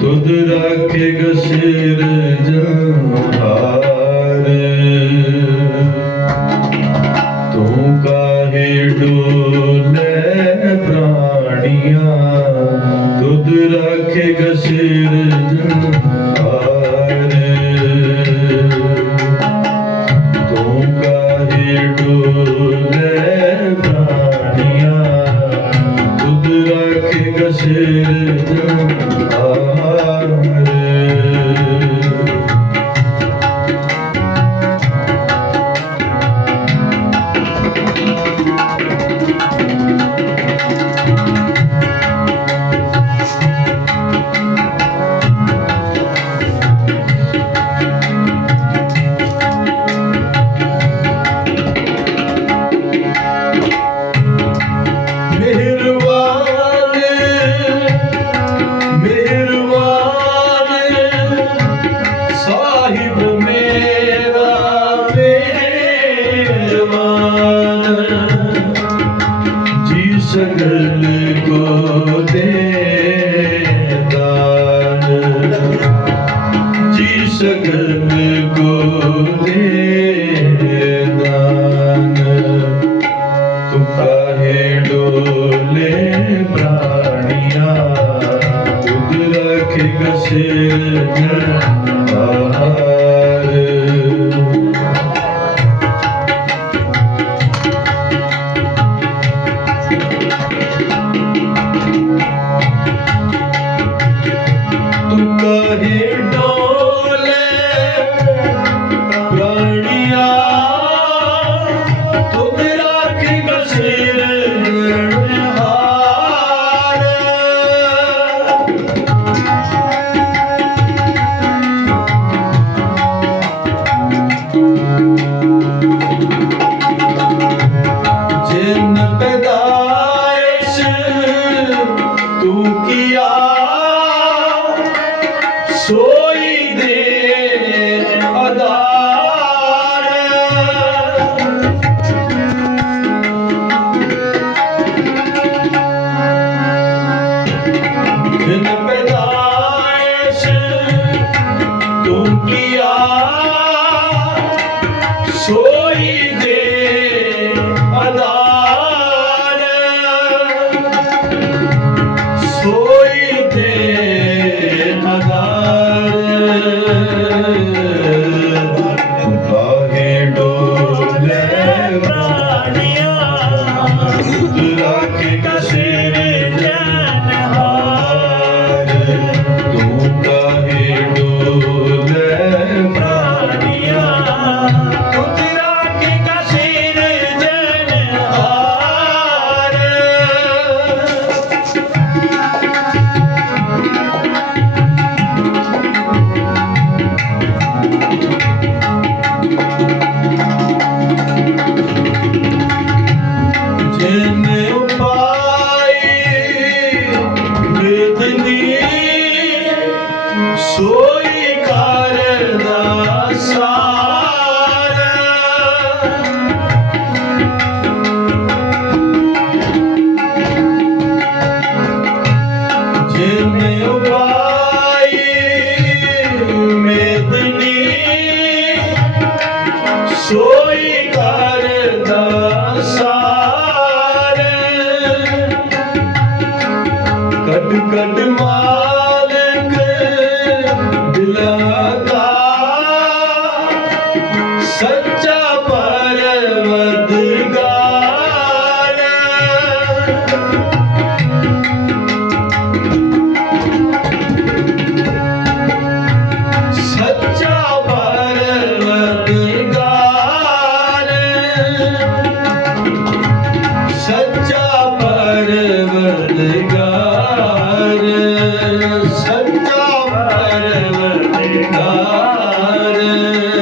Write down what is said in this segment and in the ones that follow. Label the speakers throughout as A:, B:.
A: ਤੁਧ ਰਾਖੇ ਗਸਿਰ ਜੰਭਾਰ ਤੂੰ ਕਾਹੇ ਡੋਲੇ ਪ੍ਰਾਣੀਆਂ? ਤੁਧ ਰਾਖੇ ਗਸਿਰ ਜੰਭਾਰ ਜਵਾਨ। ਜੀ ਸਗਲ ਕੋ ਦੇ ਦਾਨ। ਜੀ ਸਗਲ ਕੋ ਦੇ ਦਾਨ। ਤੁਮ ਕਾਹੇ ਡੋਲੇ ਪ੍ਰਾਣੀਆਂ? ਉਦ ਰਖ ਗਸੇ ਜਨ Sou Amen. સંકટમાં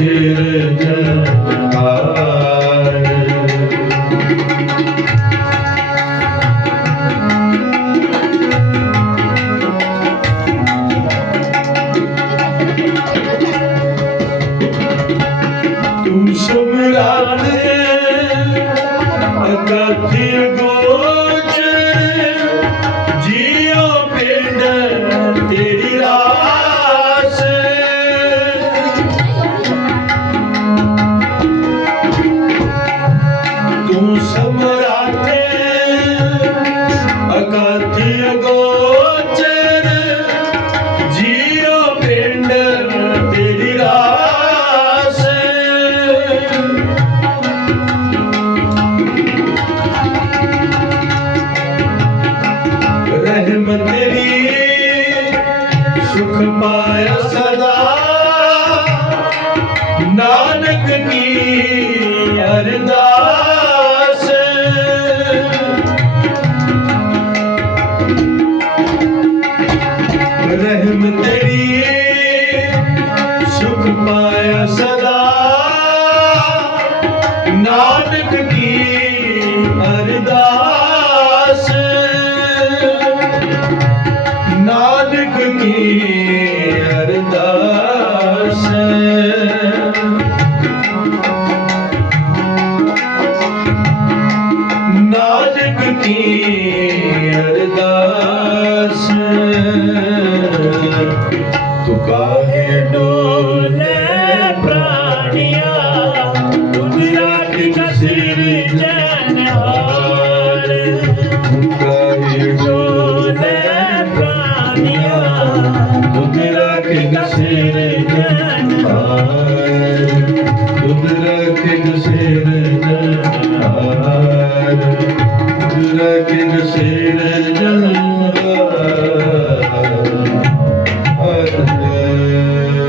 A: tere মিশে রেখে